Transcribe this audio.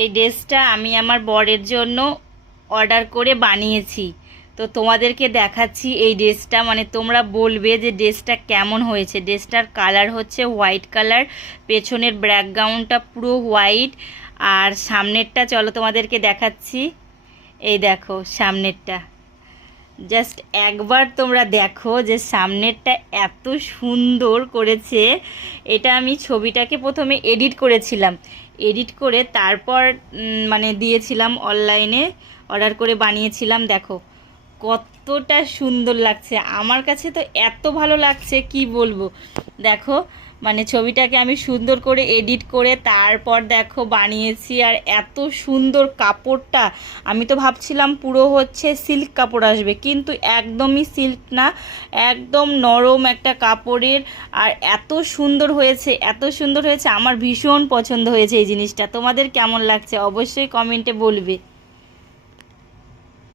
এই ড্রেসটা আমি আমার বরের জন্য অর্ডার করে বানিয়েছি। তো তোমাদেরকে দেখাচ্ছি এই ড্রেসটা, মানে তোমরা বলবে যে ড্রেসটা কেমন হয়েছে। ড্রেসটার কালার হচ্ছে হোয়াইট কালার, পেছনের ব্যাকগ্রাউন্ডটা পুরো হোয়াইট, আর সামনেরটা চলো তোমাদেরকে দেখাচ্ছি। এই দেখো সামনেরটা, জাস্ট একবার তোমরা দেখো যে সামনেরটা এত সুন্দর করেছে। এটা আমি ছবিটাকে প্রথমে এডিট করেছিলাম, এডিট করে তারপর মানে দিয়েছিলাম অনলাইনে, অর্ডার করে বানিয়েছিলাম। দেখো কতটা সুন্দর লাগছে, আমার কাছে তো এত ভালো লাগছে কি বলবো। দেখো মানে ছবিটাকে আমি সুন্দর করে এডিট করে তারপর দেখো বানিয়েছি, আর এত সুন্দর কাপড়টা। আমি তো ভাবছিলাম পুরো হচ্ছে সিল্ক কাপড় আসবে, কিন্তু একদমই সিল্ক না, একদম নরম একটা কাপড়ের। আর এত সুন্দর হয়েছে, এত সুন্দর হয়েছে, আমার ভীষণ পছন্দ হয়েছে এই জিনিসটা। তোমাদের কেমন লাগছে অবশ্যই কমেন্টে বলবে।